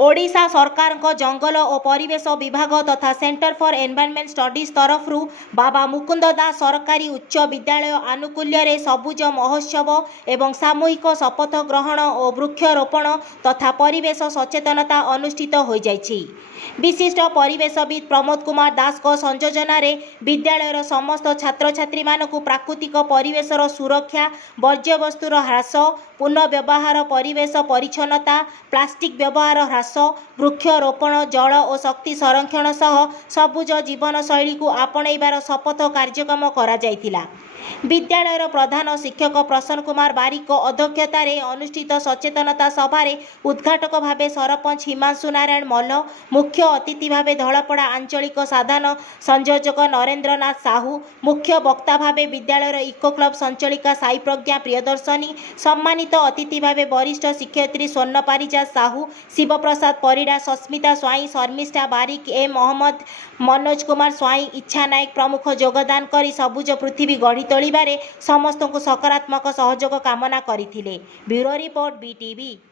ओडिशा सरकार जंगल और परिवेश विभाग तथा सेंटर फॉर एनवायरनमेंट स्टडीज तरफ बाबा मुकुंद दास सरकारी उच्च विद्यालय आनुकूल्य रे सबुज महोत्सव एवं सामूहिक शपथ ग्रहण और वृक्षरोपण तथा परिवेश सचेतनता अनुष्ठित हो जाइछि। विशिष्ट परिवेशविद प्रमोद कुमार दास को संयोजन विद्यालयर समस्त छात्र छात्री मानकु प्राकृतिक परिवेशर सुरक्षा, वर्ज्यवस्तुर ह्रास, पुनर्व्यवहार, परिवेश परिच्छन्नता, प्लास्टिक व्यवहार ह्रास, वृक्षरोपण, जल और शक्ति संरक्षण सह सबुज जीवन शैली को आपणैबार शपथ कार्यक्रम करा जायतिला। विद्यालयर प्रधान शिक्षक प्रसन्न कुमार बारिक अध्यक्षतार अनुष्ठित सचेतनता सभारे उद्घाटक भावे सरपंच हिमांशु नारायण मल्ल, मुख्य अतिथि भावे धलापड़ा आंचलिक साधारण संयोजक नरेंद्रनाथ साहू, मुख्य वक्ता भावे विद्यालयर इको क्लब संचालिका साई प्रज्ञा प्रियदर्शनी, सम्मानित अतिथि भावे वरिष्ठ शिक्षयित्री स्वर्ण पारिजात साहू, शिवप्रसाद परिड़ा, सस्मिता स्वाई, शर्मिष्ठा बारिक, एम मोहम्मद, मनोज कुमार स्वाई, इच्छा नायक प्रमुख योगदान करी सबुज पृथ्वी गढ़ी तोलिबारे समस्त को सकारात्मक सहयोग कामना करथिले। Bureau report BTV।